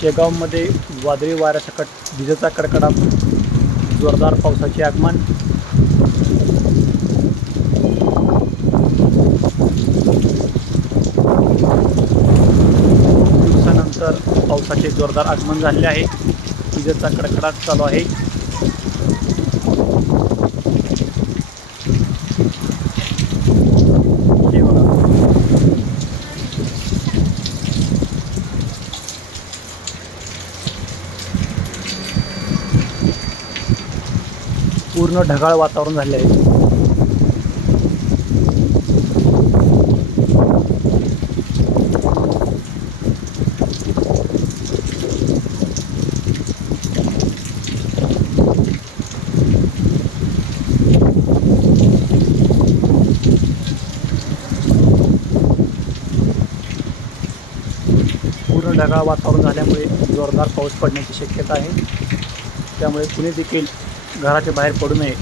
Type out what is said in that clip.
शेगावमध्ये वादळी वाऱ्यासकट विजेचा कडकडाट जोरदार पावसाचे आगमन. दिवसानंतर पावसाचे जोरदार आगमन झालेले आहे. विजेचा कडकडाट चालू आहे. पूर्ण ढगाळ वातावरण झाले आहे. पूर्ण ढगाळ वातावरण झाल्यामुळे जोरदार पाऊस पडण्याची शक्यता आहे. त्यामुळे पुणे देखील घराच्या बाहेर पडू नये.